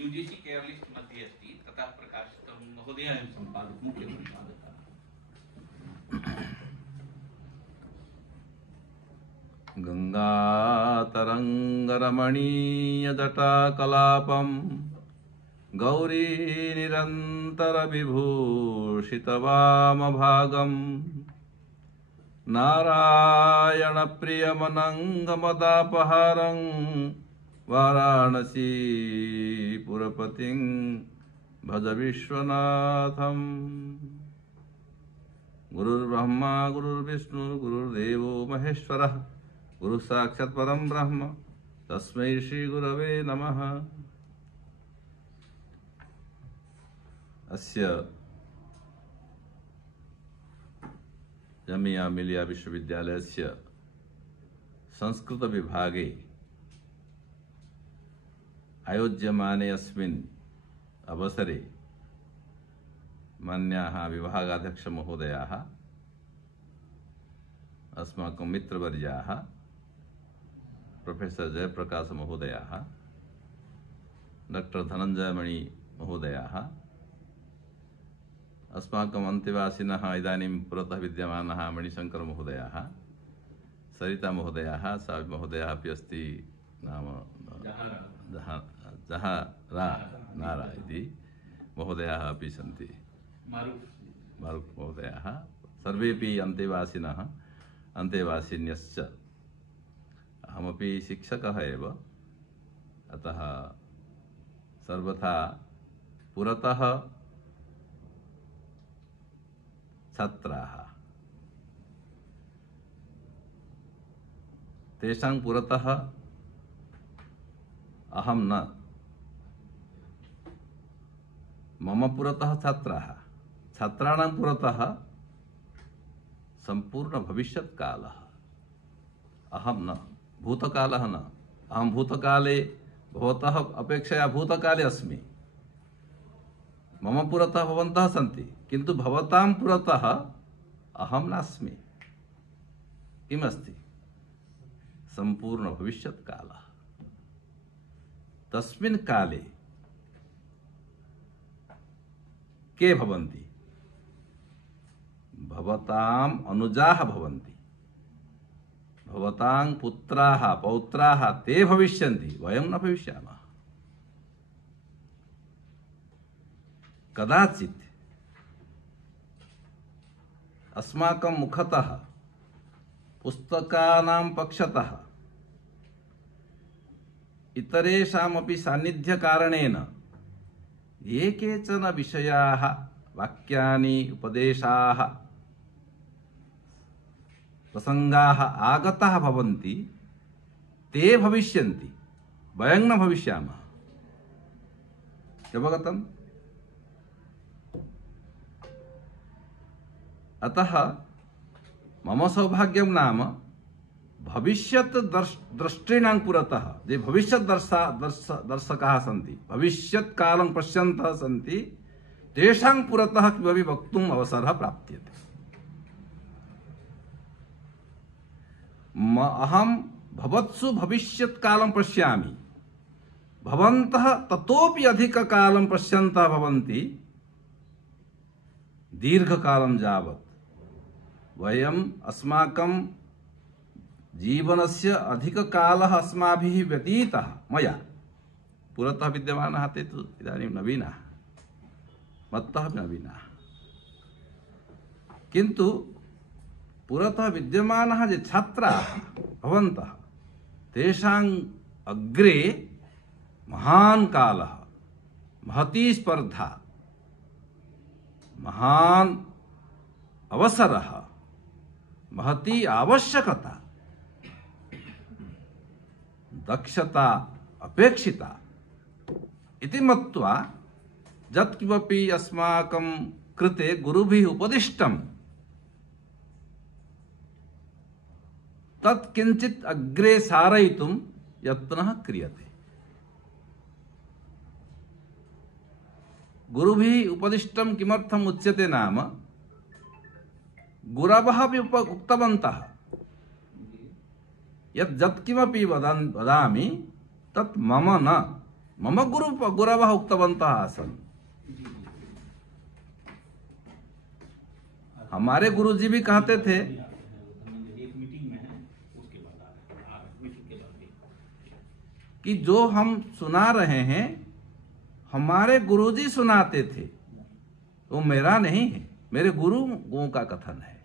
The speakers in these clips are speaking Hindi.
यूजीसी केयर लिस्ट मध्ये अस्ति, ततः प्रकाशितं महोदयः सम्पादकः, मुख्यसम्पादकः। गङ्गातरङ्गरमणीयजटाकलापं गौरी निरन्तरविभूषितवामभागं नारायणप्रियमनङ्गमदापहारं वाराणसीपुरपतिं भज विश्वनाथम्। गुरुर्ब्रह्मा गुरुर्विष्णु गुरुर्देवो महेश्वरः, गुरुः साक्षात् परं ब्रह्म, तस्मै श्री गुरवे नमः। अस्य जामिया मिलिया विश्वविद्यालयस्य संस्कृत विभागे आयोज्यमाने अस्मिन् अवसरे मान्याः विभागाध्यक्ष महोदयाः, अस्माकं मित्रवर्याः प्रोफेसर जयप्रकाश महोदयाः, डॉक्टर धनंजयमणि महोदयाः, अस्माकम् अन्तेवासिनः इदानीं पुरतः विद्यमानः मणिशंकर महोदयाः, सरिता महोदयाः, सावि महोदयाः अपि अस्ति, नाम जहारा नारा इति महोदयाः अपि सन्ति, मारुफ महोदयाः, सर्वेपि अन्तेवासिनः अन्तेवासिन्यश्च। अहमपि शिक्षकः एव, अतः सर्वथा पुरतः छात्राः, तेषां पुरतः अहं न, मम पुरतः छात्राः, छात्राणां पुरतः संपूर्ण भविष्यत्कालः, अहं न, भूतकालः न। अहं भूतकाले भवतः अपेक्षया भूतकाले अस्मि, मम पुरतः भवन्तः सन्ति, किन्तु भवतां पुरतः अहं नास्मि। किमस्ति? संपूर्ण भविष्यत्कालः। तस्मिन् काले के भवन्ति? भवताम् अनुजाः भवन्ति, भवतां पुत्राः पौत्राः ते भविष्यन्ति, वयं न भविष्यामः। कदाचित् अस्माकं मुखतः पुस्तकानां पक्षतः इतरेषामपि सान्निध्यकारणेन ये केचन विषयाः, वाक्यानि, उपदेशाः, प्रसंगाः आगताः भवन्ति, ते भविष्यन्ति, वयं न भविष्यामः। अवगतम्? अतः मम सौभाग्यं नाम भविष्यत् दृष्टिणां पुरतः ये भविष्यत् दर्शकाः सन्ति, भविष्यत् कालं पश्यन्तः सन्ति, तेषां पुरतः किमपि वक्तुम् अवसरः प्राप्यते। अहं भवत्सु भविष्यत् कालं पश्यामि, भवन्तः ततोपि अधिककालं पश्यन्तः भवन्ति, दीर्घकालं यावत् वयम् अस्माकं जीवनस्य अधिककालः अस्माभिः व्यतीतः, मया पुरतः विद्यमानः ते तु इदानीं नवीनाः, मत्तः नवीनाः, किन्तु पुरतः विद्यमानः ये छात्राः भवन्तः, तेषाम् अग्रे महान् कालः, महती स्पर्धा, महान् अवसरः, महती आवश्यकता, दक्षता अपेक्षिता इति मत्वा यत्किमपि अस्माकं कृते गुरुभिः उपदिष्टं तत् किञ्चित् अग्रे सारयितुं यत्नः क्रियते। गुरुभिः उपदिष्टं किमर्थम् उच्यते नाम, गुरवः अपि उक्तवन्तः यत् किमपि वदामि तत् मम न, मम गुरवः उक्तवन्तः आसन्। हमारे गुरुजी भी कहते थे कि जो हम सुना रहे हैं हमारे गुरुजी सुनाते थे, वो मेरा नहीं है, मेरे गुरुओं का कथन है।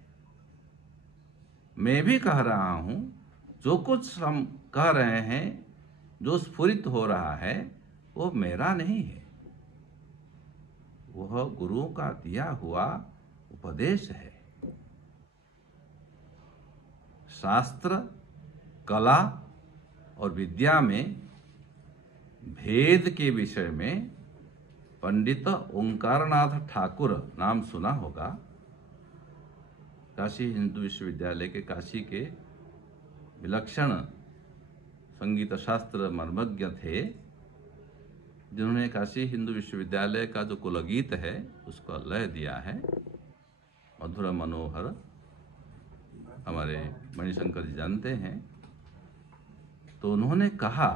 मैं भी कह रहा हूं, जो कुछ हम कह रहे हैं, जो स्फुरित हो रहा है, वो मेरा नहीं है, वह गुरुओं का दिया हुआ उपदेश है। शास्त्र, कला और विद्या में भेद के विषय में पंडित ओंकारनाथ ठाकुर नाम सुना होगा। काशी हिंदू विश्वविद्यालय के काशी के विलक्षण संगीत शास्त्र मर्मज्ञ थे, जिन्होंने काशी हिंदू विश्वविद्यालय का जो कुलगीत है उसका लय दिया है, मधुर मनोहर। हमारे मणिशंकर जी जानते हैं। तो उन्होंने कहा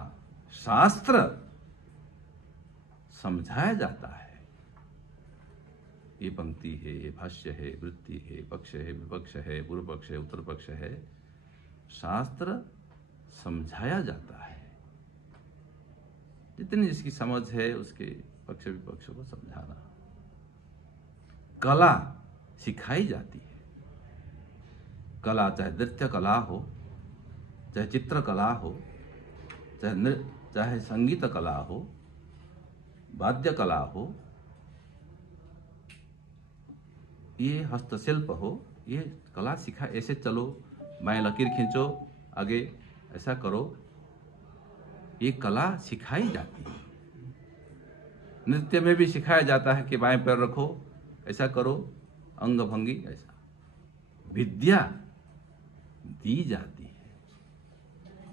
शास्त्र समझाया जाता है, ये पंक्ति है, ये भाष्य है, वृत्ति है, पक्ष है, विपक्ष है, पूर्व पक्ष है, उत्तर पक्ष है, शास्त्र समझाया जाता है। जितनी जिसकी समझ है उसके पक्ष विपक्ष को समझाना। कला सिखाई जाती है। कला चाहे नृत्य कला हो, चाहे चित्र कला हो, चाहे संगीत कला हो, वाद्य कला हो, ये हस्तशिल्प हो, ये कला सिखा। ऐसे चलो, बाएं लकीर खींचो, आगे ऐसा करो, ये कला सिखाई जाती है। नृत्य में भी सिखाया जाता है कि बाएं पैर रखो, ऐसा करो, अंग भंगी ऐसा। विद्या दी जाती है,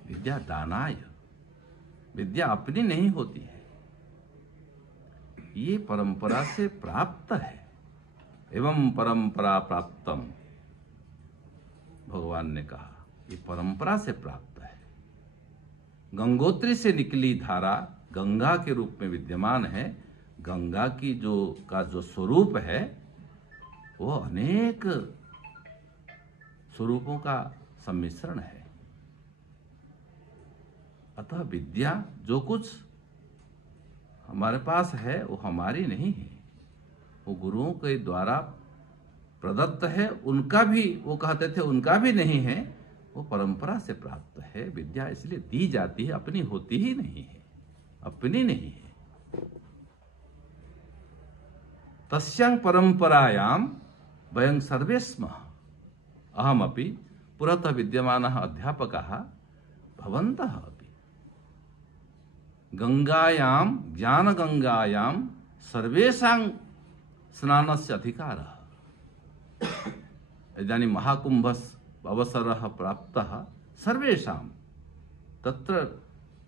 विद्या दानाय। विद्या अपनी नहीं होती है, ये परंपरा से प्राप्त है। एवं परंपरा प्राप्तम, भगवान ने कहा, ये परंपरा से प्राप्त है। गंगोत्री से निकली धारा गंगा के रूप में विद्यमान है। गंगा की जो स्वरूप है वो अनेक स्वरूपों का सम्मिश्रण है। अतः विद्या जो कुछ हमारे पास है वो हमारी नहीं है, वो गुरुओं के द्वारा प्रदत्त है। उनका भी, वो कहते थे, उनका भी नहीं है, वो परंपरा से प्राप्त है। विद्या इसलिए दी जाती है, अपनी होती ही नहीं है, अपनी नहीं है। तस्यां परंपरायां वयं सर्वे स्मः, अहमपि पुरतः विद्यमानः अध्यापकः भवन्तः अपि। गंगायां, ज्ञानगंगायां सर्वेषां स्नानस्य अधिकारः। इदानीं महाकुंभस्य अवसरः प्राप्तः सर्वेषां, तत्र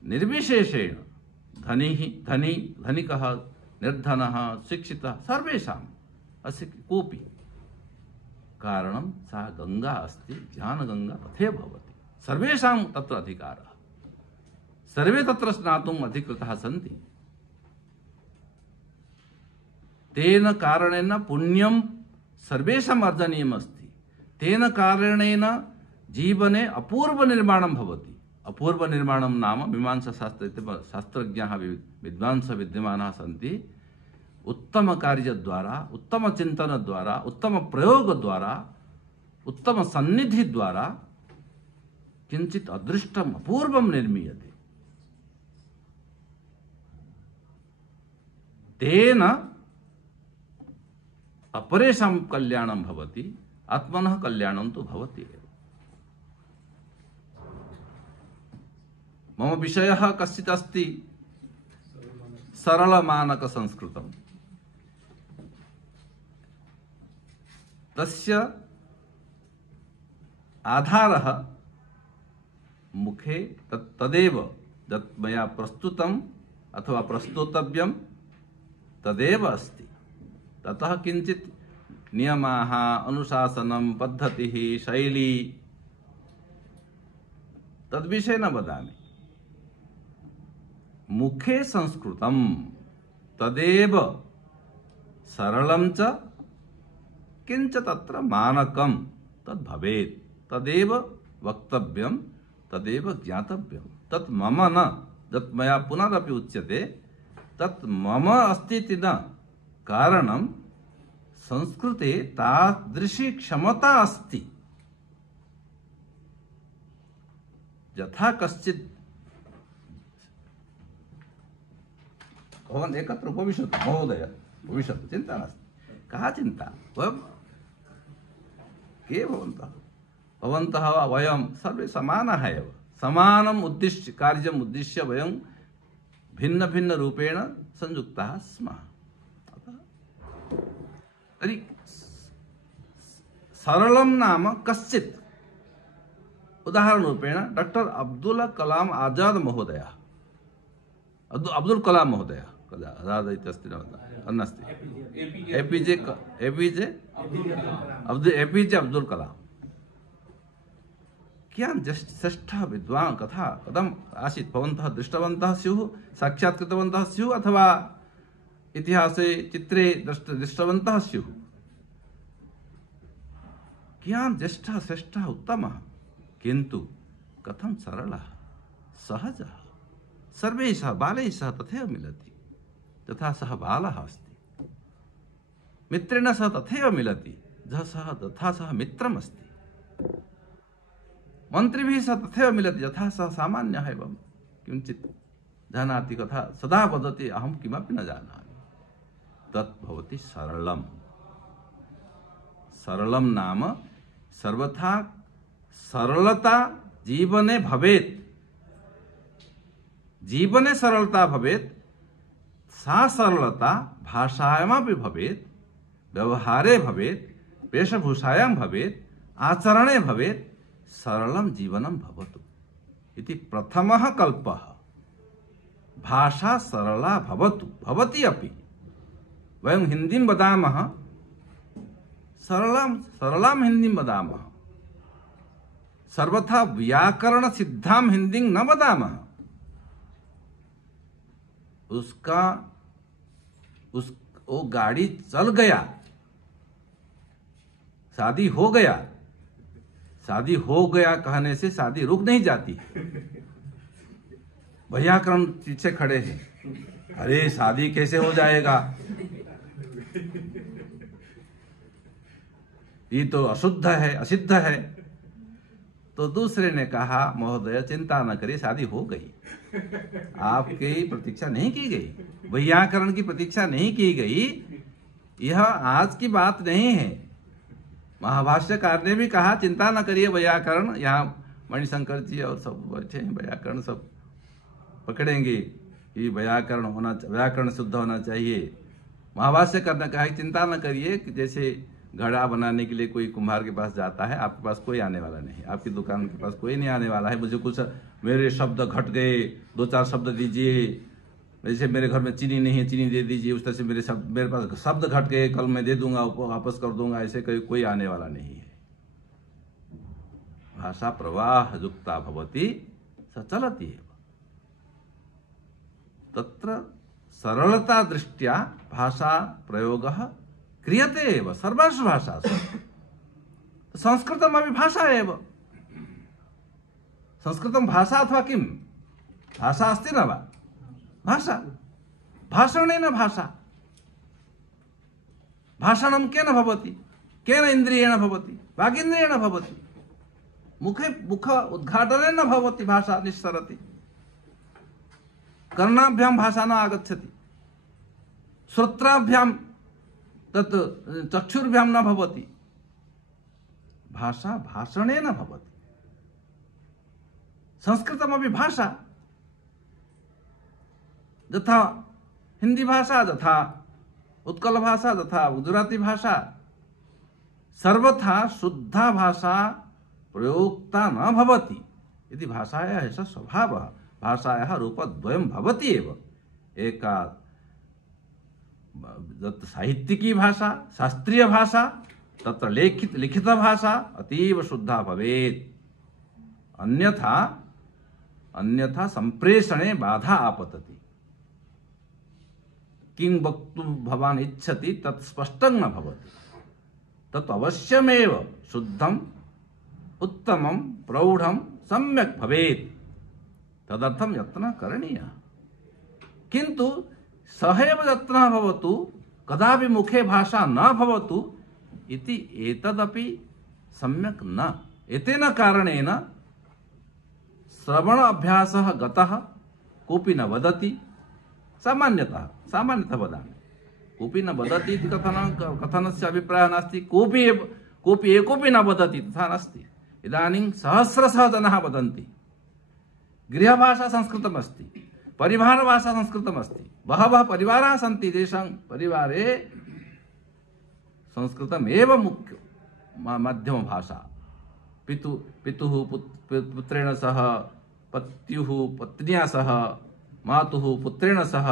निर्विशेषेण धनिकः, निर्धनः, शिक्षितः, सर्वेषाम् अस्य कोऽपि कारणं सा गंगा अस्ति, ज्ञानगंगा तथैव भवति। सर्वेषां तत्र अधिकारः, सर्वे तत्र स्नातुम् अधिकृताः सन्ति। तेन कारणेन पुण्यं सर्वेषाम् अर्जनीयम् अस्ति। तेन कारणेन जीवने अपूर्व निर्माणं भवति। अपूर्व निर्माणं नाम मीमांसा शास्त्रज्ञाः विद्वांसः विद्यमानाः सन्ति। उत्तम कार्य द्वारा, उत्तम चिंतन द्वारा, उत्तम प्रयोग द्वारा, उत्तम सन्निधि द्वारा किंचित अदृष्टम अपूर्वम निर्मीयते। तेन अपरेषां कल्याणं भवति, आत्मनः कल्याणं तु भवति एव। मम विषयः कश्चित् अस्ति सरलमानक संस्कृतम्। तस्य आधारः मुखे तदेव यत् मया प्रस्तुतम् अथवा प्रस्तोतव्यं तदेव अस्ति। ततः किंचित नियमाः, अनुशासनं, पद्धतिः, शैली तद्विषये न वदामि। मुखे संस्कृतम तदेव सरलम च किंच तत्र मानकम तद भवेत् तदेव वक्तव्यम तदेव ज्ञातव्यम तत् मम न तत् मया पुनरपि उच्यते तत् मम अस्ति न कारणं संस्कृते तादृशी क्षमता अस्ति यथा कश्चित् भवान् एकत्र उपविशतु महोदय उपविशतु चिन्ता नास्ति का चिन्ता वयं के भवन्तः वयं सर्वे समानाः एव समानम् उद्दिश्य कार्यम् उद्दिश्य वयं भिन्न भिन्न रूपेण संयुक्ताः स्मः तर्हि सरलं नाम कश्चित् उदाहरण रूपेण डॉक्टर अब्दुल कलाम आजाद महोदय अब्दुल कलाम महोदय आजाद इति अस्ति न नास्ति एपीजे अब्दुल कलाम कियान् श्रेष्ठः विद्वान् कथा कथम् आसीत् भवन्तः दृष्टवन्तः स्युः साक्षात् कृतवन्तः स्युः अथवा इतिहासे चित्रे दृष्टवन्तः स्युः कियान् ज्येष्ठः श्रेष्ठः उत्तमः किन्तु कथं सरलः सहजः सर्वैः सह बालैः सह तथैव मिलति तथा सः बालः अस्ति मित्रेण सह तथैव मिलति तथा सः मित्रमस्ति मन्त्रिभिः सह तथैव मिलति यथा सः सामान्यः एवं किञ्चित् जानाति कथा सदा वदति अहं किमपि न जानामि तत् भवति सरलम् सरलं नाम सर्वथा सरलता जीवने भवेत् जीवने सरलता भवेत् सा सरलता भाषायामपि भवेत् व्यवहारे भवेत् वेशभूषायां भवेत् आचरणे भवेत् सरलं जीवनं भवतु इति प्रथमः कल्पः भाषा सरला भवतु भवति अपि वयं हिंदीं वदामः सरलां हिंदीं वदामः सर्वथा व्याकरण सिद्धां हिंदी न वदामः वो गाड़ी चल गया शादी हो गया कहने से शादी रुक नहीं जाती व्याकरण पीछे खड़े हैं अरे शादी कैसे हो जाएगा ये तो अशुद्ध है असिद्ध है तो दूसरे ने कहा महोदय चिंता न करिए शादी हो गई आपकी प्रतीक्षा नहीं की गई व्याकरण की प्रतीक्षा नहीं की गई यह आज की बात नहीं है महाभाष्यकार ने भी कहा चिंता न करिए व्याकरण यहाँ मणिशंकर जी और सब बैठे हैं व्याकरण सब पकड़ेंगे कि व्याकरण शुद्ध होना चाहिए महाभाष्यकार ने कहा चिंता न करिए कि जैसे घड़ा बनाने के लिए कोई कुम्हार के पास जाता है आपके पास कोई आने वाला नहीं आपकी दुकान के पास कोई नहीं आने वाला है मुझे कुछ मेरे शब्द घट गए 2-4 शब्द दीजिए जैसे मेरे घर में चीनी नहीं है चीनी दे दीजिए उस तरह से मेरे पास शब्द घट गए कल मैं दे दूंगा वापस कर दूंगा ऐसे कोई आने वाला नहीं है भाषा प्रवाह युक्ता भवति स चलति एव तत्र सरलता दृष्ट्या भाषा प्रयोगः क्रियते एव सर्वासु भाषासु संस्कृतमपि भाषा एव संस्कृतं भाषा अथवा किं भाषा अस्ति न वा भाषा भाषणेन भाषा भाषणं केन भवति केन इन्द्रियेण भवति वागिन्द्रियेण भवति मुख उद्घाटनेन भवति भाषा निस्सरति कर्णाभ्यां भाषा न आगच्छति श्रोत्राभ्यां तत् चक्षुर्भ्यां न भवति भाषा भाषणेन भवति संस्कृतमपि भाषा यथा हिंदी भाषा तथा उत्कल भाषा तथा गुजराती भाषा सर्वथा शुद्धा भाषा प्रयोक्ता न भवति इति भाषायाः एषः स्वभावः भाषायाः रूपद्वयं भवति एव एका साहित्यिकी भाषा शास्त्रीय भाषा तत्र लिखित भाषा अतीव शुद्धा भवेत् अन्यथा संप्रेषणे बाधा आपतति किं वक्तुं भवान् इच्छति तत् स्पष्टं न भवति। तत् अवश्यमेव शुद्धं उत्तमं प्रौढं सम्यक् भवेत्। तदर्थं यत्नः करणीयः। किन्तु सः एव यत्नः भवतु, कदापि मुखे भाषा न भवतु इति एतदपि सम्यक् न। एतेन कारणेन श्रवण अभ्यासः गतः, कोऽपि न वदति। सामान्यतः वदामि, कोऽपि न वदति इति कथनस्य अभिप्रायः नास्ति। कोऽपि एकोऽपि न वदति तथा नास्ति। इदानीं सहस्रशः जनाः वदन्ति। गृहभाषा संस्कृतमस्ति, परिवारभाषा संस्कृतमस्ति। बहवः परिवाराः सन्ति, तेषां परिवारे संस्कृतमेव माध्यमभाषा। पितुः पुत्रेण सह, पत्युः पत्न्या सह, मातुः पुत्रेण सह,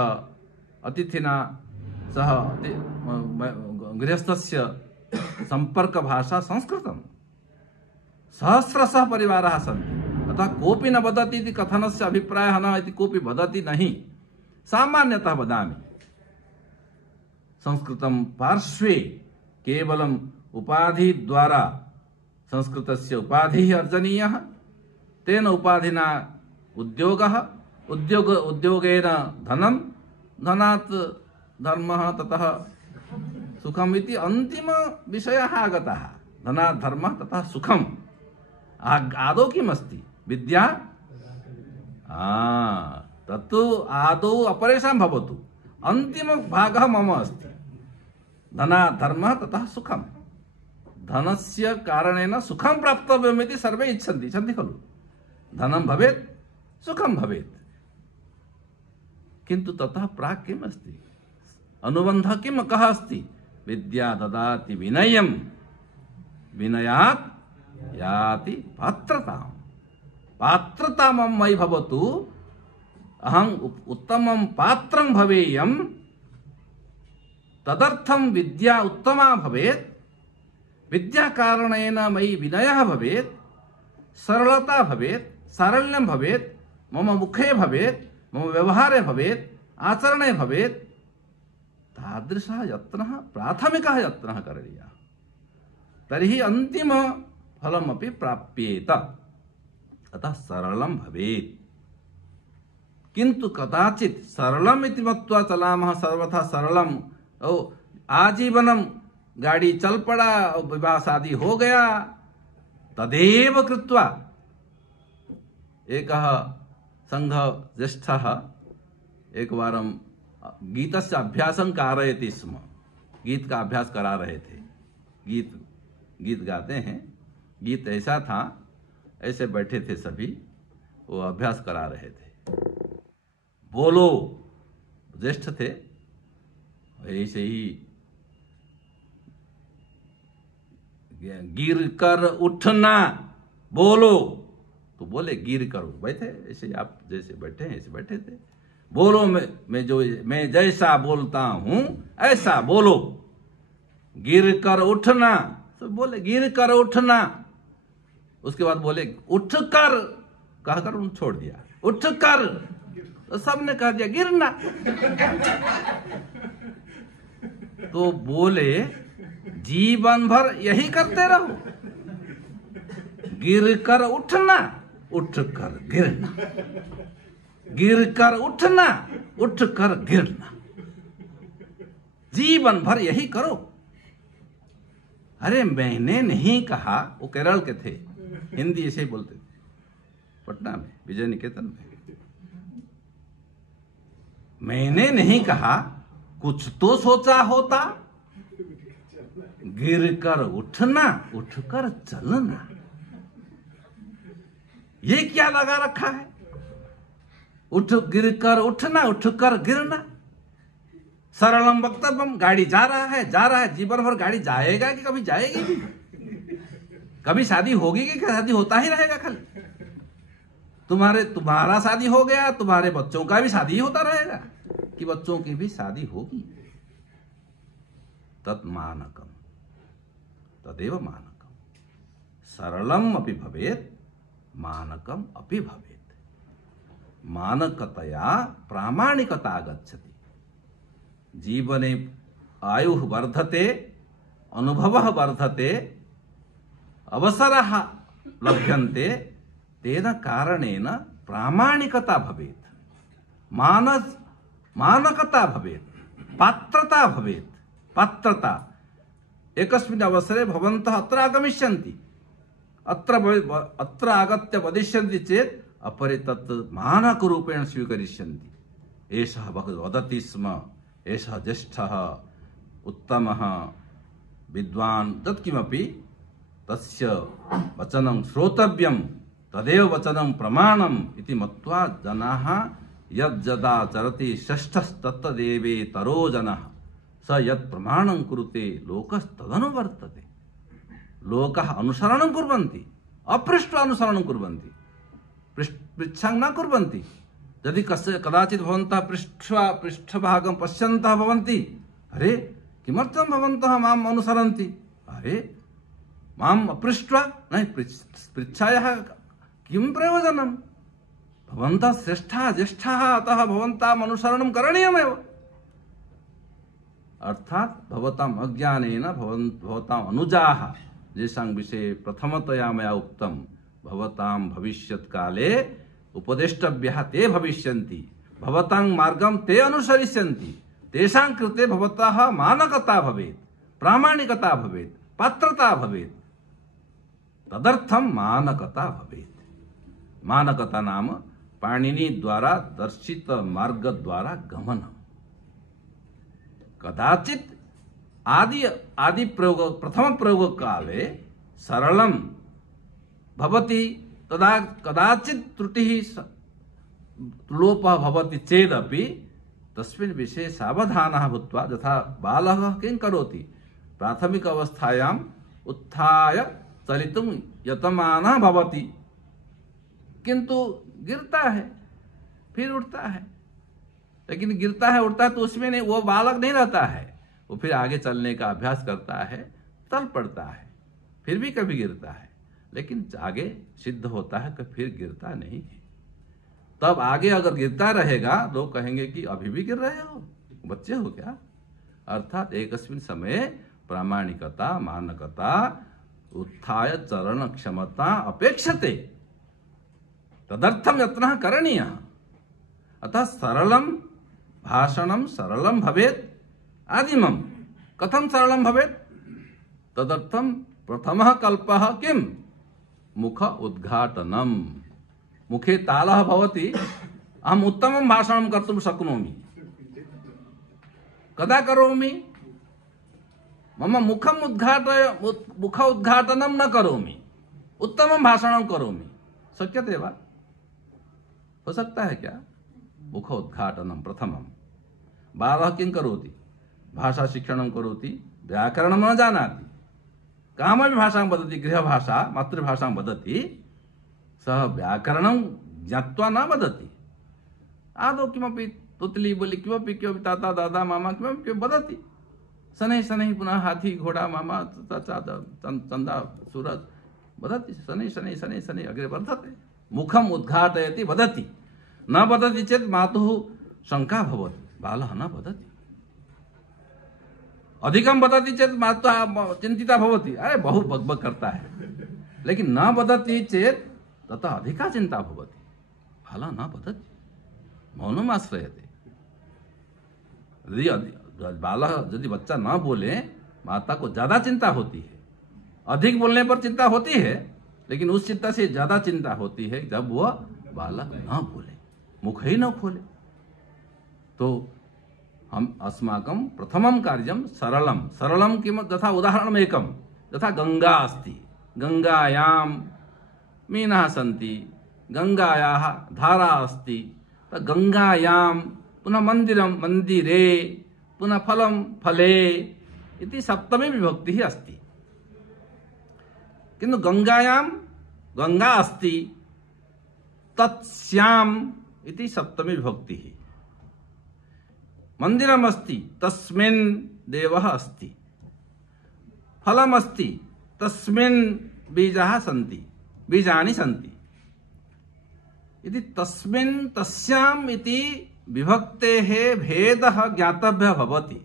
अतिथिना सह गृहस्थस्य सम्पर्कभाषा संस्कृतं। सहस्रशः परिवाराः सन्ति। अतः कोऽपि न वदति इति कथनस्य अभिप्रायः न इति कोऽपि वदति नहि। सामान्यतः वदामि, संस्कृतं पार्श्वे केवलम् उपाधिद्वारा संस्कृतस्य उपाधिः अर्जनीयः। तेन उपाधिना उद्योगः, उद्योगेन धनं, धनात् धर्मः, ततः सुखम् इति अन्तिमविषयः आगतः। धनात् धर्मः, ततः सुखम्। आदौ किमस्ति? विद्या। तत्तु आदौ अपरेषां भवतु, अन्तिमभागः मम अस्ति। धनात् धर्मः, ततः सुखम्। धनस्य कारणेन सुखं प्राप्तव्यमिति सर्वे इच्छन्ति खलु। धनं भवेत्, सुखं भवेत्। किन्तु ततः प्राक् किम् अस्ति? अनुबन्धः कः अस्ति? विद्या ददाति विनयम्, विनयात् याति पात्रताम्। पात्रता मयि भवतु, अहम् उत्तमं पात्रं भवेयम्। तदर्थं विद्या उत्तमा भवेत्। विद्या कारणेन मयि विनयः भवेत्, सरलता भवेत्, सारल्यं भवेत्, मम मुखे भवेत्, मम व्यवहारे भवेत्, आचरणे भवेत्। तादृशः यत्नः, प्राथमिकः यत्नः करणीयः। तर्हि अन्तिमफलमपि प्राप्येत। अतः सरलं भवेत्। किन्तु कदाचित् सरलम् इति मत्वा चलामः, सर्वथा सरलम्, आजीवनम गाड़ी चल पड़ा, विवाह शादी हो गया, तदेव कृत्वा। एकः संघ ज्येष्ठः एकवारं गीतस्य अभ्यासं कारयति स्म। गीत का अभ्यास करा रहे थे। गीत गाते हैं। गीत ऐसा था, ऐसे बैठे थे सभी, वो अभ्यास करा रहे थे। बोलो, ज्येष्ठ थे, ऐसे ही गिर कर उठना, बोलो। तो बोले गिर करो, बैठे ऐसे, आप जैसे बैठे हैं ऐसे बैठे थे। बोलो, मैं जैसा बोलता हूं ऐसा बोलो। गिर कर उठना, तो बोले गिर कर उठना। उसके बाद बोले उठ कर, कहकर उन छोड़ दिया, उठ कर। तो सबने कह दिया गिरना। तो बोले जीवन भर यही करते रहो, गिर कर उठना, उठ कर गिरना, गिर कर उठना, उठ कर गिरना, जीवन भर यही करो। अरे मैंने नहीं कहा, वो केरल के थे, हिंदी ऐसे ही बोलते थे, पटना में विजय निकेतन में। मैंने नहीं कहा, कुछ तो सोचा होता। गिर कर उठना, उठ कर चलना, ये क्या लगा रखा है? गिर कर उठना, उठ कर गिरना। सरलम वक्तव्यम। गाड़ी जा रहा है, जीवन भर गाड़ी जाएगा कि कभी जाएगी भी? कभी शादी होगी कि शादी होता ही रहेगा खाली? तुम्हारा शादी हो गया, तुम्हारे बच्चों का भी शादी होता रहेगा कि बच्चों की भी शादी होगी? तत्मानकम, तदेव मानकम। सरलम अपि भवेत्, मानकम अपि भवेत्। मानकतया प्रामाणिकता गच्छति। जीवने आयुः वर्धते, अनुभवः वर्धते, अवसरः लभ्यन्ते, तेन कारणेन प्रामाणिकता भवेत्, मानकता भवेत्, पात्रता भवेत्। पात्रता एकस्मिन् अवसरे भवन्तः अत्र आगमिष्यन्ति, अत्र आगत्य वदिष्यन्ति चेत् अपरे तत् मानकरूपेण स्वीकरिष्यन्ति। एषः वदति स्म, एषः ज्येष्ठः उत्तमः विद्वान्, तत्किमपि तस्य वचनं श्रोतव्यं, तदेव वचनं प्रमाणम् इति मत्वा जनाः यद्यदाचरति षष्ठस्तत्तदेवेतरो जनः स यत् प्रमाणं कुरुते लोकस्तदनुवर्तते। लोकः अनुसरणं कुर्वन्ति, अपृष्ट्वा अनुसरणं कुर्वन्ति, पृच्छां न कुर्वन्ति। यदि कदाचित् भवन्तः पृष्ठभागं पश्यन्तः भवन्ति, अरे किमर्थं भवन्तः माम् अनुसरन्ति, अरे माम् अपृष्ट्वा न पृच्छायाः किं प्रयोजनं, भवन्तः श्रेष्ठाः ज्येष्ठाः, अतः भवन्ताम् अनुसरणं करणीयमेव। अर्थात भवताम् अज्ञानेन भवताम् अनुजाः येषां विषये प्रथमतया मया उक्तं, भवतां भविष्यत्काले उपदेष्टव्याः ते भविष्यन्ति, भवतां मार्गं ते अनुसरिष्यन्ति, तेषां कृते भवतः मानकता भवेत्, प्रामाणिकता भवेत्, पात्रता भवेत्। तदर्थं मानकता भवेत्। मानकता नाम पाणिनि द्वारा दर्शित मार्ग द्वारा गमनम्। कदाचित् आदि प्रयोग प्रथम प्रयोग काले सरलम भवति, तदा कदाचित् त्रुटिः लोपः भवति चेदपि तस्मिन् विषये सावधानः भूत्वा, यथा बालकः किं करोति, प्राथमिक अवस्थायाम् उत्थाय चलितुं यतमानः भवति, किंतु गिरता है, फिर उठता है। लेकिन गिरता है उठता है तो उसमें नहीं, वो बालक नहीं रहता है, वो फिर आगे चलने का अभ्यास करता है, चल पड़ता है, फिर भी कभी गिरता है, लेकिन आगे सिद्ध होता है कि फिर गिरता नहीं है। तब आगे अगर गिरता रहेगा लोग कहेंगे कि अभी भी गिर रहे हो, बच्चे हो क्या। अर्थात एकस्मिन् समये प्रामाणिकता, मानकता, उत्थाय चरण क्षमता अपेक्षते, तदर्थं यत्नः करणीयः। अतः सरलम भाषणं सरलम भवेत् आदिमं। कथं सरलम भवेत्, तदर्थं प्रथमः कल्पः किं, मुख उद्घाटनम्। मुखे तालः भवति, अहम् उत्तमं भाषणं कर्तुं शक्नोमि, कदा करोमि, मम मुख उद्घाटनं न करोमि, उत्तमं भाषणं करोमि, शक्यते वा, हो सकता है क्या। मुख उद्घाटनं प्रथमं। बालः किं करोति, भाषा शिक्षणं करोति, व्याकरणं न जानाति, कामपि भाषां वदति, गृहभाषा मातृभाषां वदति, सः व्याकरणं ज्ञात्वा न वदति, आदौ किमपि तुतली बोली किमपि किमपि ताता दादा मामा किमपि वदति, शनैः शनैः पुनः हाथी घोड़ा मामा चाचा चंदा सूरज वदति, शनैः शनैः शनैः शनैः अग्रे वर्धते। मुखम उद्घाटयति वदति, न वदति चेत् मातुः शंका भवति, बालः न वदति। अधिकं वदति चेत् माता चिंतिता भवति, अरे बहु बकबक करता है, लेकिन न वदति चेत् ततः अधिका चिंता भवति, बालः न वदति, मौनम् आश्रयते। बालः यदि बच्चा न बोले, माता को ज्यादा चिंता होती है। अधिक बोलने पर चिंता होती है, लेकिन उस चिंता से ज्यादा चिंता होती है जब वह बालक न बोले, मुख ही न खोले। तो हम अस्माकं प्रथमं कार्यं सरलम। सरलम किम, तथा उदाहरणम् एकं, तथा गंगा अस्ति, गंगायां मीनाः सन्ति, गंगायाः धारा अस्ति, गंगायां पुनः मंदिरं मंदिरे, पुनः फलं फले इति सप्तमी विभक्तिः अस्ति। किन्तु गंगायां गंगा अस्ति, तत्स्याम् इति सप्तमी विभक्तिः। मंदिरम् अस्ति, तस्मिन् देवः अस्ति, फलम् अस्ति, तस्मिन् बीजाः सन्ति, बीजानि सन्ति इति तस्मिन् तस्याम् इति विभक्तेः भेदः ज्ञातव्यः भवति,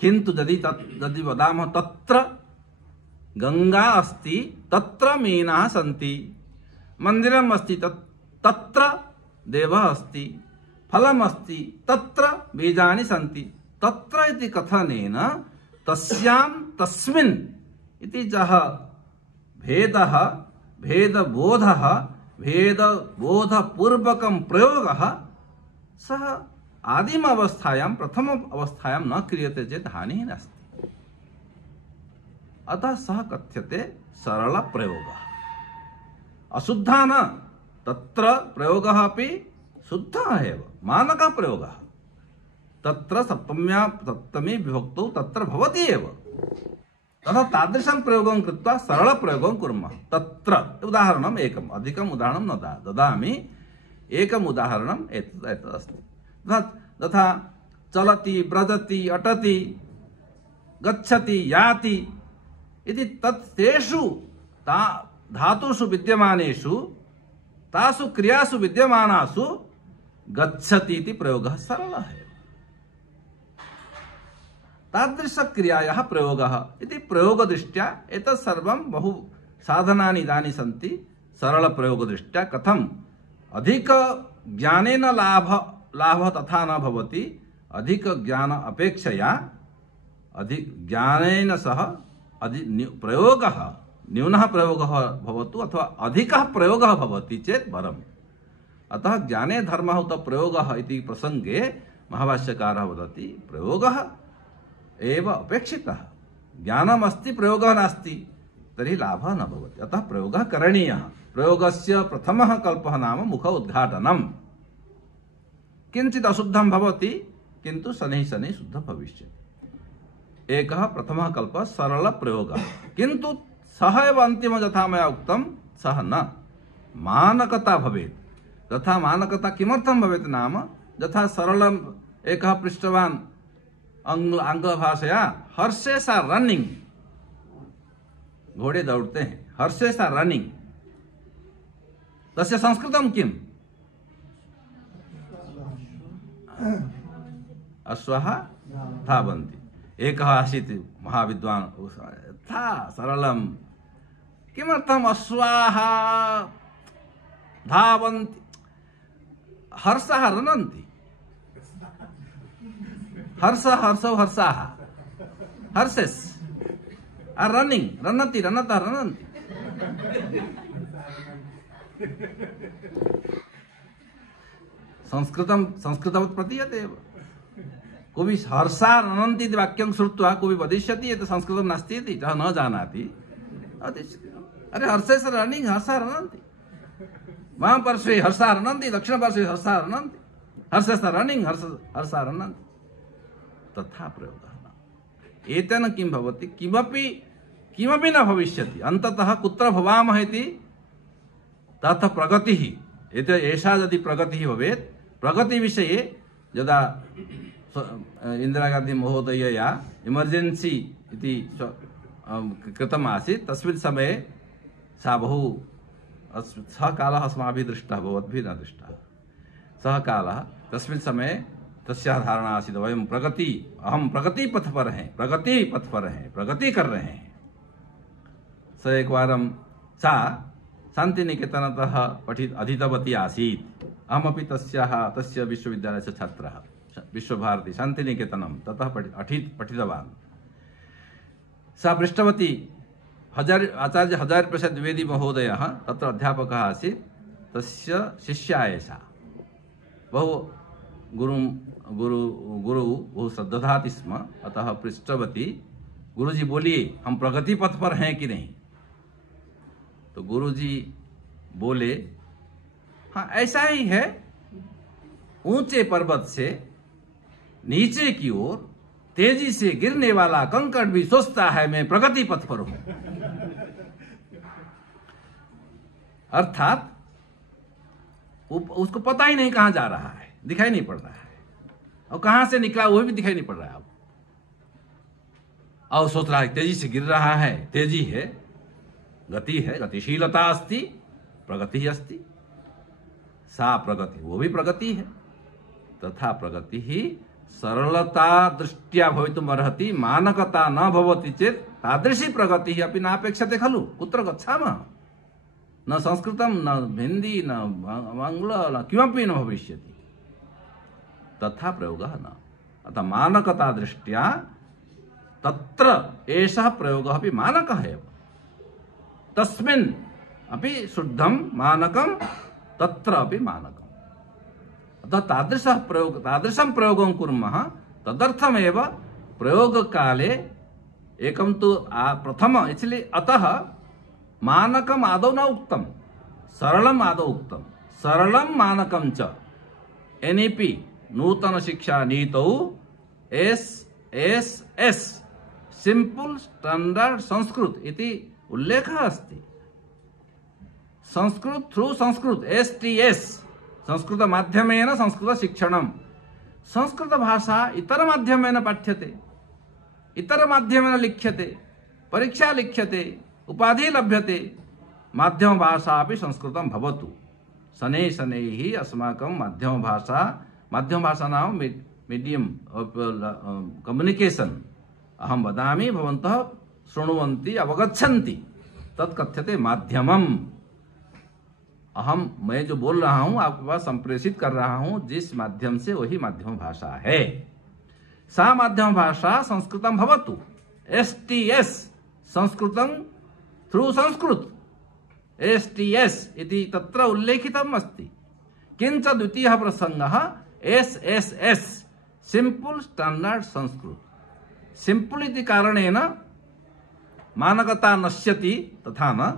किन्तु यदि वदामः तत्र गंगा अस्ति, तत्र मीनाः सन्ति, मन्दिरम् अस्ति, तत्र देवः अस्ति, फलम् अस्ति, तत्र बीजानि सन्ति, तत्र इति कथनेन तस्यां तस्मिन् इति यः भेदः, भेदबोधः, भेदबोधपूर्वकं प्रयोगः सः आदिम अवस्थायां, प्रथम अवस्थायां न क्रियते चेत् हानिः नास्ति। अतः सः कथ्यते सरल प्रयोगः, अशुद्धः न। तत्र प्रयोगः अपि शुद्धः एव, मानकः प्रयोगः। तत्र सप्तमी विभक्तौ तत्र भवति एव। तथा तादृशं प्रयोगं कृत्वा सरल प्रयोगं कुर्मः। तत्र उदाहरणम् एकम्, अधिकम् उदाहरणं न ददामि, एकम् उदाहरणम् एतत् अस्ति। तथा चलति, व्रजति, अटति, गच्छति, याति इति तेषु धातुषु विद्यमानेषु तासु क्रियासु विद्यमानासु गच्छति इति प्रयोगः सरलः एव। तादृशक्रियायाः प्रयोगः इति प्रयोगदृष्ट्या एतत् सर्वं बहु साधनानि इदानीं सन्ति। सरलप्रयोगदृष्ट्या कथम् अधिक ज्ञानेन लाभः तथा न भवति, अधिक ज्ञान अपेक्षया अधिक ज्ञानेन सह प्रयोगः, न्यूनः प्रयोगः भवतु अथवा अधिकः प्रयोगः भवति चेत् वरम्। अतः ज्ञाने धर्मः उत प्रयोगः इति प्रसंगे महाभाष्यकारः वदति प्रयोगः एव अपेक्षितः। ज्ञानम् अस्ति, प्रयोगः नास्ति तर्हि लाभः न भवति। अतः प्रयोगः करणीयः। प्रयोगस्य प्रथमः कल्पः नाम मुख उद्घाटनम्। किञ्चित् अशुद्धं भवति किन्तु शनैः शनैः शुद्धं भविष्यति। एकः प्रथमः कल्पः सरल प्रयोगः, किन्तु सः एव अन्तिमः यथा मया उक्तं सः न, मानकता भवेत्। तथा मानकता किमर्थं भवेत् नाम यथा सरलम् एकः पृष्टवान् आंग्लभाषया हॉर्सेस आर रनिंग, घोड़े दौड़ते हैं, हॉर्सेस आर रनिंग, तस्य संस्कृतं किम्? अश्वः धावन्ति। एकः आसीत् महाविद्वान्, था सरलं, किमर्थम् अश्वाः धावन्ति? हर्षः रनन्ति, हर्षौ हर्षाः, हर्षेस् आर रनिंग, रनतः रनन्ति। संस्कृतवत् प्रतीयते एव। कोऽपि हर्षा रनन्ति इति वाक्यं श्रुत्वा कोऽपि वदिष्यति यत् संस्कृतं नास्ति इति, सः न जानाति। अरे हर्षेस रनिंग, हर्षा रनन्ति, वाम पार्श्वे हर्षा रनन्ति, दक्षिण पार्श्वे हर्षा रनन्ति, हर्षेस रनिंग, हर्षा रनन्ति। तथा प्रयोगः न। एतेन किं भवति? किमपि न भविष्यति। अन्ततः कुत्र भवामः इति ततः प्रगतिः। एषा यदि प्रगतिः भवेत्, प्रगतिविषये यदा इंदिरा गांधी महोदयया इमर्जेन्सी इति कृतम् आसीत्, तस्मिन् समये सा बहु, सः कालः अस्माभिः दृष्टः, भवद्भिः न दृष्टः। सः कालः, तस्मिन् समये तस्याः धारणा आसीत् वयं अहं प्रगति पथ पर हैं, प्रगति कर रहे हैं। स एकवारं सा शान्तिनिकेतनतः अधीतवती आसीत्। अहमपि तस्य विश्वविद्यालयस्य छात्रः, विश्वभारती शान्तिनिकेतनं ततः पठितवान्। सा पृष्टवती, आचार्य हजारी प्रसाद द्विवेदी महोदयः तत्र अध्यापकः आसीत्, तस्य शिष्या एषा। बहु गुरु बहु श्रद्धाति स्म, अतः पृष्टवती, गुरुजी बोलिए हम प्रगति पथ पर हैं कि नहीं? तो गुरुजी बोले, हाँ ऐसा ही है, ऊंचे पर्वत से नीचे की ओर तेजी से गिरने वाला कंकड़ भी सोचता है मैं प्रगति पथ पर हूं। अर्थात उसको पता ही नहीं कहां जा रहा है, दिखाई नहीं पड़ रहा है, और कहां से निकला वो भी दिखाई नहीं पड़ रहा है अब। और सोच रहा है तेजी से गिर रहा है, तेजी है, गति है, गतिशीलता अस्ति, प्रगति अस्ति, सा प्रगति, वो भी प्रगति है। तथा प्रगति ही सरलता दृष्ट्या भवितुमर्हति मानकता न भवति चेत् तादृशी प्रगतिः अपि नापेक्षते खलु। कुत्र गच्छामः? न संस्कृतं न हिन्दी न आङ्ग्ल न किमपि न भविष्यति। तथा प्रयोगः न। अतः मानकता दृष्ट्या तत्र एषः प्रयोगः अपि मानकः एव। तस्मिन् अपि शुद्धं मानकं तत्र अपि मानकम्। अतः तादृशं प्रयोगं कुर्मः। तदर्थमेव प्रयोगकाले एकं तु प्रथम इसलिए अतः मानकम् आदौ न उक्तं, सरलम् आदौ उक्तं। सरलं मानकं च एनईपी नूतन शिक्षा नीतौ SSS सिंपल स्टैंडर्ड संस्कृत इति उल्लेखः अस्ति। संस्कृत थ्रू संस्कृत STS संस्कृत माध्यमेन संस्कृत शिक्षणम्। संस्कृत भाषा इतर माध्यमेन पाठ्यते, इतर माध्यमेन लिख्यते, परीक्षा लिख्यते, उपाधि लभ्यते। माध्यम भाषा अपि संस्कृतं भवतु। शनैः शनैः अस्माकं माध्यम भाषा नाम मीडियम कम्युनिकेशन अहम वदामि, भवन्तः शृण्वन्ति अवगच्छन्ति, तत् कथ्यते माध्यमम्। मैं जो बोल रहा हूं आपके पास संप्रेषित कर रहा हूं जिस माध्यम से, वही माध्यम भाषा है। सा माध्यम भाषा संस्कृतं भवतु। STS संस्कृतं थ्रू संस्कृत STS इति तत्र उल्लेखितम् अस्ति। किंच द्वितीयः प्रसंगः SSS simple standard Sanskrit. Simple इति कारणेन मानकता नश्यति तथा न,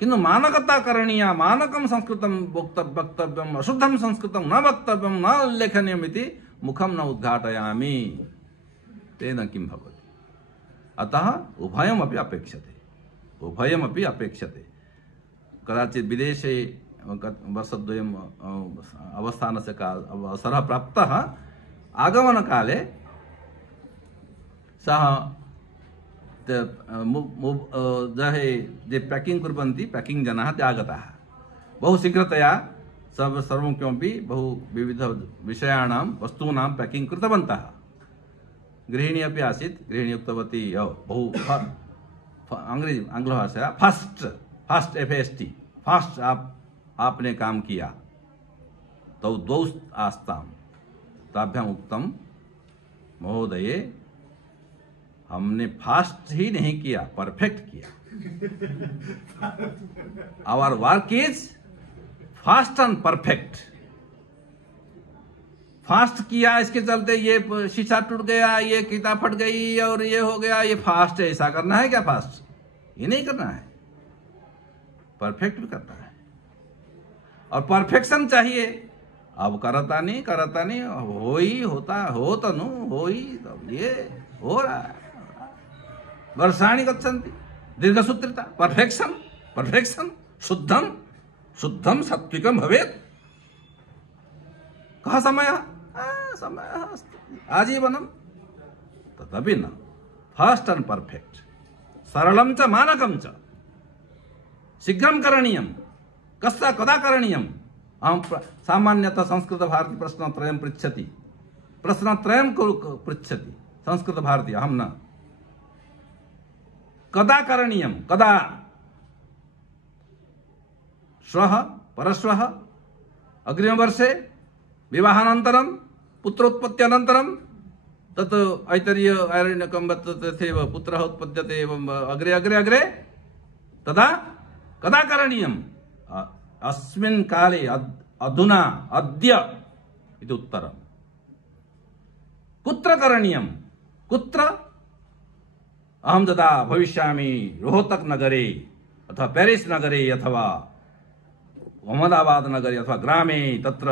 किन्तु मानकता करणीया। मानकं संस्कृतं वक्तव्यम्, अशुद्धं संस्कृतं न वक्तव्यं, न उल्लेखनीयम् इति मुखं न उद्घाटयामि, तेन किं भवति? अतः उभयमपि अपेक्षते, उभयमपि अपेक्षते। कदाचित् विदेशे वर्षद्वयम् अवस्थानस्य अवसरः प्राप्तः। आगमनकाले सः जे पैकिंग कुर्वन्ति, पैकिंग जनाः ते आगताः। बहु शीघ्रतया सर्वं किमपि बहु विविध विषयाणां वस्तूनां पैकिंग कृतवन्तः। गृहिणी अपि आसीत्। गृहिणी उक्तवती बहु आङ्ग्लभाषया फास्ट FAST फास्ट आपने काम किया। तो द्वौ आस्तां। ताभ्याम् उक्तं, महोदये हमने फास्ट ही नहीं किया, परफेक्ट किया। Our work is fast and perfect. Fast किया, इसके चलते ये शीशा टूट गया, ये किताब फट गई और ये हो गया, ये फास्ट है। ऐसा करना है क्या? फास्ट ये नहीं करना है, परफेक्ट भी करना है। और परफेक्शन चाहिए। अब करता नहीं हो ही होता, हो तनु हो ही, तब ये हो रहा है। वर्षाणि गच्छन्ति, दीर्घसूत्रिता, परफेक्शन शुद्धं सात्विकं भवेत्। कः समयः? समयः अस्ति आजीवनं। तदपि न। फास्ट एंड परफेक्ट, सरलं च मानकं च। शीघ्रं करणीयं, कस्य कदा करणीयम्? अहं सामान्यतः संस्कृत भारती प्रश्नत्रयं पृच्छति, प्रश्नत्रयं पृच्छति संस्कृत भारती, अहं न। कदा करणीयं? कदा? श्वः, परश्वः, अग्रिमवर्षे, विवाहानन्तरं, पुत्रोत्पत्त्यनन्तरं। तत् ऐतरीय आरण्यकं तथैव पुत्रः उत्पद्यते एवं अग्रे अग्रे अग्रे। तदा कदा करणीयम्? अस्मिन् काले, अधुना, अद्य इति उत्तरम्। कुत्र करणीयम्? कुत्र? अहं तदा भविष्यामि रोहतक नगरे अथवा पेरिस नगरे अथवा अहमदाबाद नगरे अथवा ग्रामे तत्र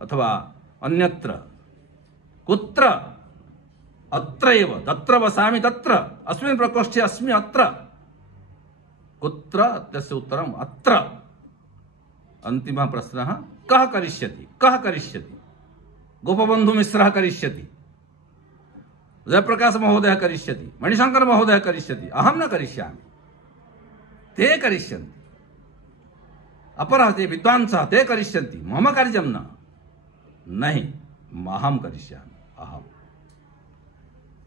अथवा अन्यत्र। कुत्र? अत्र एव, तत्र वसामि, तत्र अस्मिन् प्रकोष्ठे अस्मि, अत्र। कुत्र? तस्य उत्तरम् अत्र। अंतिमः प्रश्नः, कः करिष्यति? कः करिष्यति? गोपबन्धु मिश्रः करिष्यति, जयप्रकाश महोदयः करिष्यति, मणिशंकर महोदयः करिष्यति, अहं न करिष्यामि, ते करिष्यन्ति। अपरः ते विद्वांसः ते करिष्यन्ति, मम कार्यं न। नहीं, अहं करिष्यामि। अहं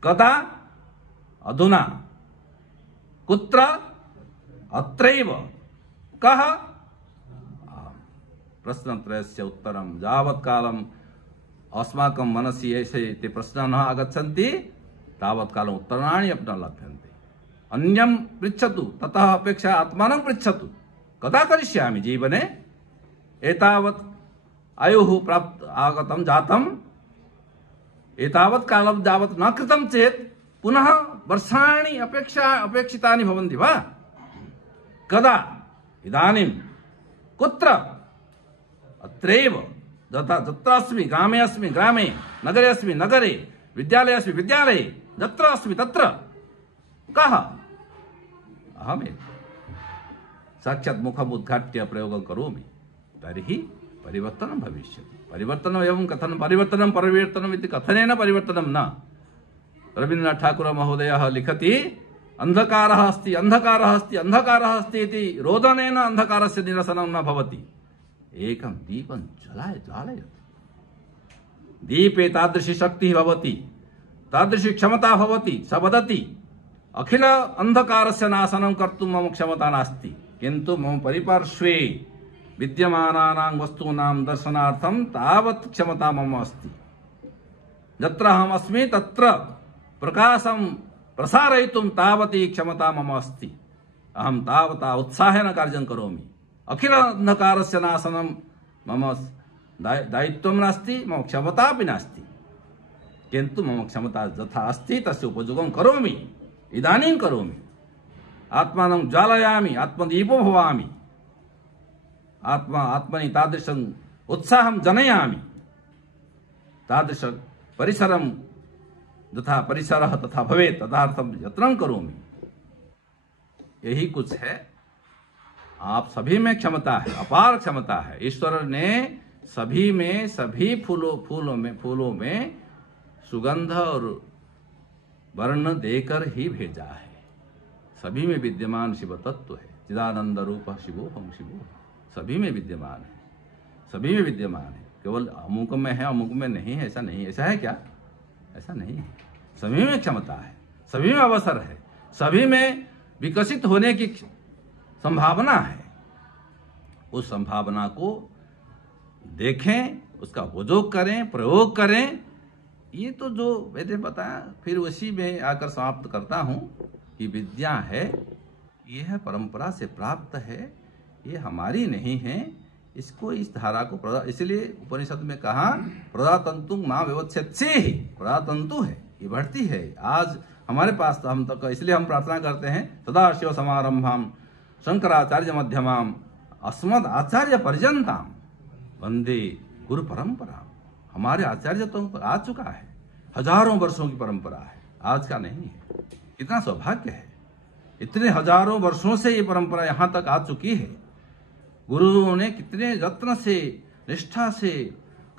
कदा अधुना कुत्र अत्रैव कः प्रश्नत्रयस्य उत्तरं यावत् कालम् अस्माकं मनसि ऐसे ते प्रश्नाः न आगच्छन्ति तावत् कालम् उत्तराणि अपि न लभ्यन्ते। अन्यं पृच्छतु, ततः अपेक्षा आत्मानं पृच्छतु कदा करिष्यामि जीवने, एतावत् आयुः प्राप्त आगतं जातम्, एतावत् कालं यावत् न कृतं चेत् पुनः वर्षाणि अपेक्षितानि भवन्ति वा? कदा? इदानीं कुत्र? अत्रैव, जत्र अस्मि ग्रामे अस्मि ग्रामे, नगरे अस्मि नगरे, विद्यालये अस्मि विद्यालये, यत्र अस्मि तत्र कः? अहमेव। साक्षात् मुखम् उद्घाट्य प्रयोगं करोमि तर्हि परिवर्तनं भविष्यति। परिवर्तनम् एवं कथनं परिवर्तनं परिवर्तनम् इति कथनेन परिवर्तनं न। रवीन्द्रनाथ ठाकुर महोदयः लिखति अंधकारः अस्ति अंधकारः अस्ति अंधकारः अस्ति इति रोदनेन अंधकारस्य निरसनं न भवति। एकं दीपं ज्वालयतु, दीपे तादृशी शक्तिः भवति, तादृशी क्षमता भवति। स वदति अखिल अंधकारस्य नाशनं कर्तुं मम क्षमता नास्ति, किन्तु मम परिपार्श्वे विद्यमानानां वस्तूनां दर्शनार्थं तावत् क्षमता मम अस्ति। यत्र अहम् अस्मि तत्र प्रकाशं प्रसारयितुं तावती क्षमता मम अस्ति। अहं तावता उत्साहेन कार्यं करोमि। अखिल अंधकारस्य नाशनं मम दायित्वं नास्ति, मम क्षमता अपि नास्ति, किन्तु मम क्षमता यथा अस्ति तस्य उपयोगं करोमि, इदानीं करोमि। आत्मानं ज्वालयामि, आत्मदीपो भवामि, आत्मनि तादृशम् उत्साहं जनयामि, तादृश परिसरं यथा परिसरः तथा भवेत् तदर्थं यत्नं करोमि। यही कुछ है। आप सभी में क्षमता है, अपार क्षमता है। ईश्वर ने सभी में, सभी फूलों में सुगंध और वर्ण देकर ही भेजा है। सभी में विद्यमान शिव तत्व है। चिदानंद रूप शिवोहम शिवोहम, सभी में विद्यमान है, सभी में विद्यमान है। केवल अमुक में है अमुक में नहीं है ऐसा नहीं। ऐसा है क्या? ऐसा नहीं है। सभी में क्षमता है, सभी में अवसर है, सभी में विकसित होने की संभावना है। उस संभावना को देखें, उसका उपयोग करें, प्रयोग करें। ये तो जो मैंने बताया, फिर उसी में आकर समाप्त करता हूं कि विद्या है, यह परंपरा से प्राप्त है, ये हमारी नहीं है। इसको इस धारा को इसलिए उपनिषद में कहा प्रदातंतु मां व्यवच्छेत्से ही, प्रदातंतु है, ये बढ़ती है। आज हमारे पास तो हम तक, इसलिए हम प्रार्थना करते हैं सदाशिव समारंभाम शंकराचार्य मध्यमाम अस्मद आचार्य पर्यंताम वंदे गुरु परंपरा। हमारे आचार्य तो आ चुका है, हजारों वर्षों की परंपरा है, आज का नहीं है। कितना सौभाग्य है, इतने हजारों वर्षों से ये परंपरा यहाँ तक आ चुकी है। गुरुओं ने कितने यत्न से, निष्ठा से,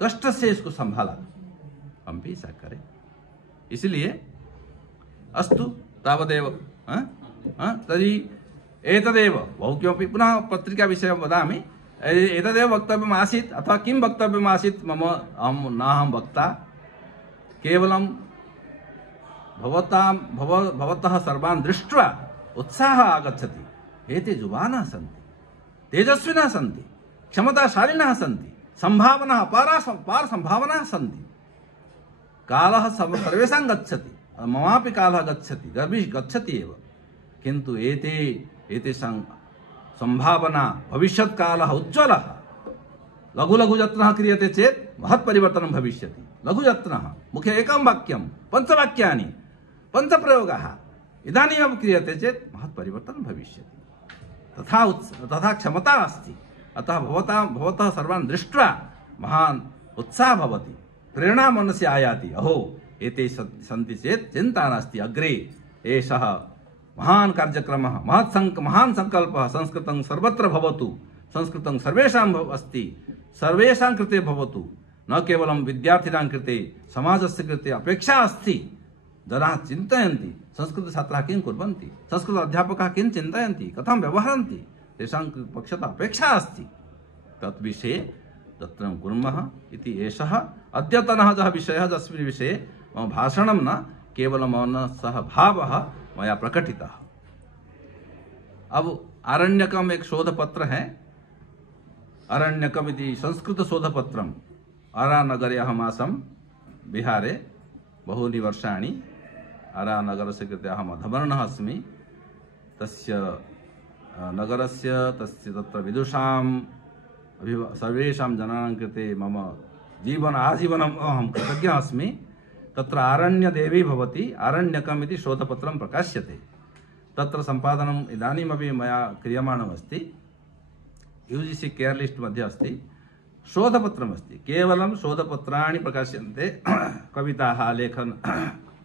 कष्ट से इसको संभाला। हम भी ऐसा करें। इसलिए अस्तु तावदेव। तर्हि एतदेव बहु किमपि पुनः पत्रिका विषये वदामि। एतदेव वक्तव्यम् आसीत्, अथवा किं वक्तव्यम् आसीत् मम, अहं वक्ता, केवलं भवतः सर्वान् दृष्ट्वा उत्साहः आगच्छति। एते युवानः सन्ति, तेजस्विनः सन्ति, क्षमताशालिनः सन्ति, संभावनाः अपार संभावनाः सन्ति। कालः सर्वेषां गच्छति, ममापि कालः गच्छति एव, किन्तु एतेषां संभावना भविष्यत् कालः उज्ज्वलः। लघु लघु यत्नः क्रियते चेत् महत् परिवर्तनं भविष्यति। लघु यत्नः, मुखे एकं वाक्यं, पञ्चवाक्यानि, पञ्चप्रयोगाः इदानीमेव क्रियते चेत् महत् परिवर्तनं भविष्यति। तथा क्षमता अस्ति। अतः भवतः सर्वान् दृष्ट्वा महान् उत्साहः भवति, प्रेरणा मनसि आयाति। अहो एते सन्ति चेत् चिन्ता नास्ति, अग्रे एषः महान् कार्यक्रमः, महान् संकल्पः संस्कृतं सर्वत्र भवतु, संस्कृतं सर्वेषां अस्ति, सर्वेषां कृते भवतु, न केवलं विद्यार्थिनां कृते, समाजस्य कृते अपेक्षा अस्ति। जनाः चिन्तयन्ति संस्कृतछात्राः किं कुर्वन्ति, संस्कृत अध्यापकाः किं चिन्तयन्ति, कथं व्यवहरन्ति, तेषां पक्षतः अपेक्षा अस्ति। तद्विषये यत्नं कुर्मः इति एषः अद्यतनः यः विषयः तस्मिन् विषये मम भाषणं न केवलं मनसः भावः मया प्रकटितः। अब आरण्यकम एक शोध पत्र है। आरण्यकम इति संस्कृत शोध पत्रम आरानगरे अहमासं बिहारे बहूनि वर्षाणि। आरानगरस्य कृते अहम् अधवर्णः अस्मि। तस्य नगरस्य तस्य तत्र विदुषां सर्वेषां जनानां कृते मम आजीवनम् अहं कृतज्ञः अस्मि। तत्र आरण्यदेवी भवति आरण्यकम् इति शोधपत्रं प्रकाश्यते। तत्र सम्पादनम् इदानीमपि मया क्रियमाणमस्ति। UGC केयर लिस्ट मध्ये अस्ति। शोधपत्रमस्ति। केवलं शोधपत्राणि प्रकाश्यन्ते। कविताः, लेखन,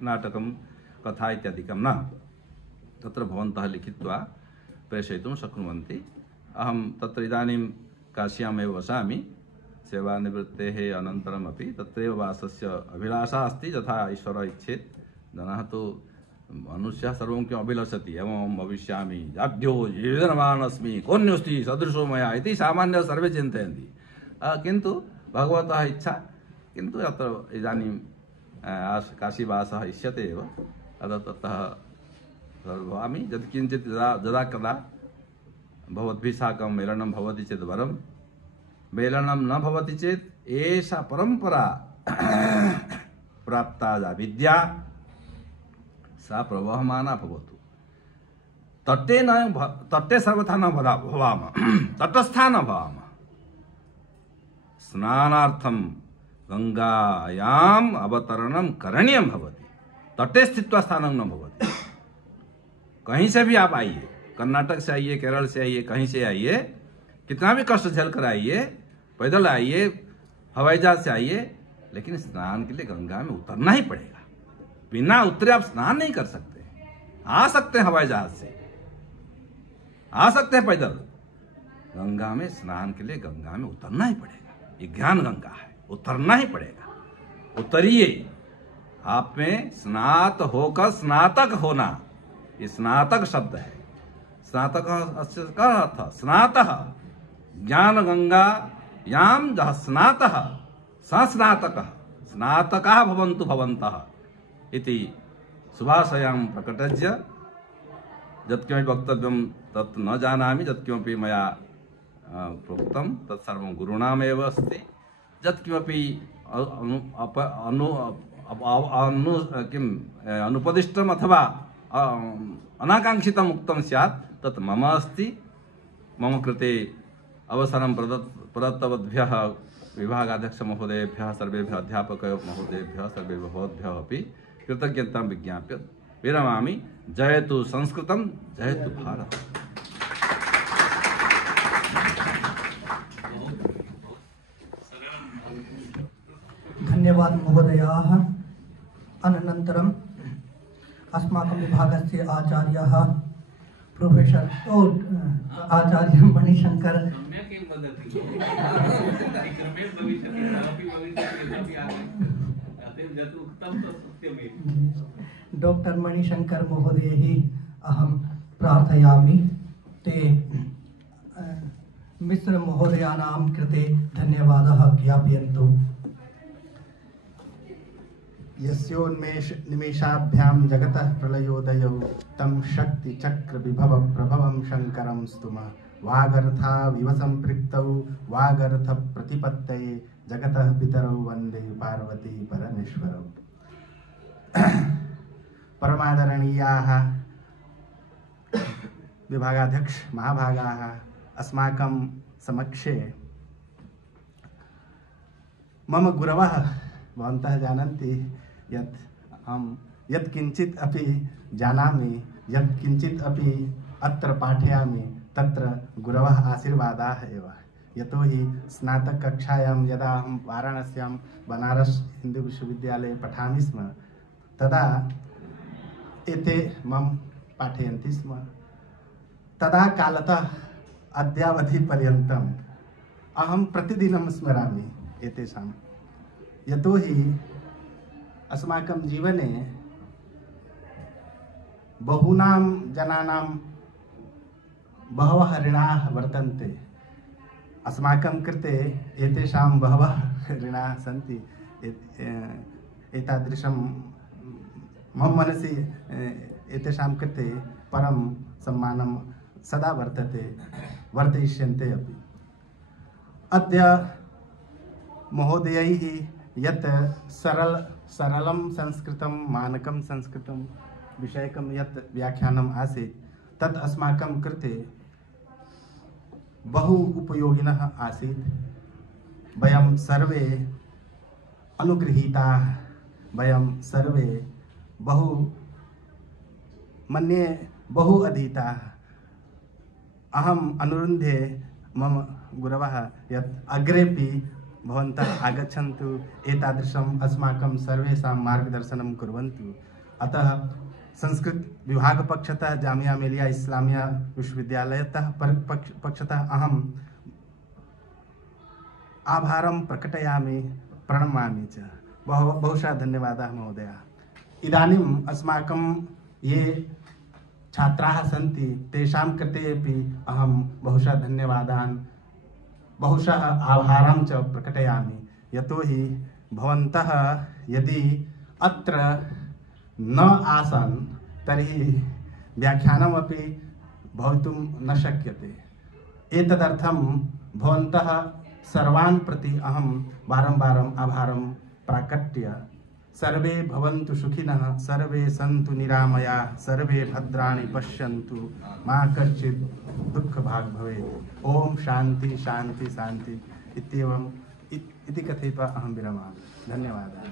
नाटकं, कथा इत्यादिकं न। तत्र भवन्तः लिखित्वा प्रेषयितुं शक्नुवन्ति। अहं तत्र इदानीं काश्यामेव वसामि। सेवानिवृत्तेः अनन्तरमपि तत्रैव वासस्य अभिलाषा अस्ति। यथा ईश्वरः इच्छेत्। जनाः तु मनुष्यः सर्वं किम् अभिलषति, एवं भविष्यामि, जाड्यो जीवनवान् अस्मि, कोऽन्योऽस्ति सदृशो मया इति सामान्यतः सर्वे चिन्तयन्ति। किन्तु भगवतः इच्छा। किन्तु अत्र इदानीं काशीवासः इष्यते एव। अतः ततः भवामि। यत्किञ्चित् यदा कदा भवद्भिः साकं मेलनं भवति चेत् वरं, मेलनं न भवति चेत् एषा परम्परा प्राप्ता या विद्या सा प्रवहमाना भवतु। तटे सर्वथा न भवामः, तटस्था न भवामः। स्नानार्थं गंगायाम् अवतरणं करणीयं भवति। तटे स्थित्वा स्नानं न भवति। कहीं से भी आप आइए, कर्नाटक से आइए, केरल से आइए, कहीं से आइए, कितना भी कष्ट झेल कर आइए, पैदल आइए, हवाई जहाज से आइए, लेकिन स्नान के लिए गंगा में उतरना ही पड़ेगा। बिना उतरे आप स्नान नहीं कर सकते। आ सकते हैं हवाई जहाज से, आ सकते हैं पैदल, गंगा में स्नान के लिए गंगा में उतरना ही पड़ेगा। ये ज्ञान गंगा है, उतरना ही पड़ेगा। उतरिए। आप में स्नात होकर स्नातक होना, ये स्नातक शब्द है। स्नातक का अर्थ स्नातः, ज्ञान गंगा याम जह स्नातः स स्नातकः, स्नातकाः भवन्तु भवन्तः इति शुभाशयां प्रकटज्य यत्किमपि वक्तव्यं तत् न जानामि। यत्किमपि मया प्रोक्तं तत्सर्वं गुरूणामेव अस्ति। यत्किमपि अनुपदिष्टम् अथवा अनाकांक्षितम् उक्तं स्यात् तत् मम अस्ति। मम कृते अवसरं प्रदत्तवद्भ्यः विभागाध्यक्ष महोदयेभ्यः, सर्वेभ्यः अध्यापक महोदयेभ्यः, सर्वेभ्यः भवद्भ्यः अपि कृतज्ञतां विज्ञाप्य विरमामि। जयतु संस्कृतं, जयतु भारत। धन्यवाद महोदयाः। अनन्तरम् अस्माकं विभागस्य आचार्यः प्रोफेसर् आचार्य मणिशंकर डॉक्टर मणिशंकर महोदयैः अहं प्रार्थयामि। ते मिश्र महोदयानां कृते धन्यवादः ज्ञापयन्तु। यस्योन्मेष निमेषाभ्यां जगतः प्रलयोदयौ तं शक्ति चक्र विभव प्रभवं शंकरं स्तुमः। वागर्था विव संपृक्तौ वागर्थ प्रतिपत्तये जगतः पितरौ वन्दे पार्वती परमेश्वरौ। परमादरणीयाः विभागाध्यक्ष महाभागाः, अस्माकं समक्षे मम गुरवः भवन्तः जानन्ति यत् अहं यत्किञ्चित् अपि जानामि, यत्किञ्चित् अपि अत्र पाठयामि तत्र गुरवः आशीर्वादाः एव। यतोहि स्नातककक्षायां यदा अहं वाराणस्यां बनारस् हिन्दू विश्वविद्यालये पठामि स्म तदा एते मां पाठयन्ति स्म। तदा कालतः अद्यावधिपर्यन्तम् अहं प्रतिदिनं स्मरामि एतेषां। यतोहि अस्माकं जीवने बहूनां जनानां बहवः ऋणाः वर्तन्ते। अस्माकं कृते एतेषां बहवः ऋणाः सन्ति। एतादृशं मम मनसि एतेषां कृते परं सम्मानं सदा वर्तयिष्यन्ते अपि। अद्य महोदयैः यत् सरलं संस्कृतं मानकं संस्कृतं विषयकं यत् व्याख्यानम् आसीत् तत् अस्माकं कृते बहु उपयोगिनः आसीत्। वयं सर्वे अनुगृहीताः, वयं सर्वे बहु अधीताः। अहम् अनुरुन्धे मम गुरवः यत् अग्रेपि भवन्तः आगच्छन्तु, एतादृशम् अस्माकं सर्वेषां मार्गदर्शनं कुर्वन्तु। अतः संस्कृत विभागपक्षतः जामिया मिलिया इस्लामिया विश्वविद्यालयतः पक्षतः अहम् आभारं प्रकटयामि, प्रणमामि च। बहुशः धन्यवादः महोदय। इदानीम् अस्माकं ये छात्राः सन्ति तेषां कृते अपि अहं बहुशः धन्यवादान् बहुशः आभारं च प्रकटयामि। यतोहि भवन्तः यदि अत्र न आसन् तर्हि व्याख्यानमपि भवितुं न शक्यते। एतदर्थं भवन्तः सर्वान् प्रति अहं वारं आभारं प्राकट्य सर्वे भवन्तु सुखिनः, सर्वे सन्तु निरामयाः, सर्वे भद्राणि पश्यन्तु, मा कश्चित् दुःखभाग् भवेत्। ओम शान्ति शान्ति शान्ति इत्येवम् इति कथयित्वा अहं विरमामि। धन्यवादः।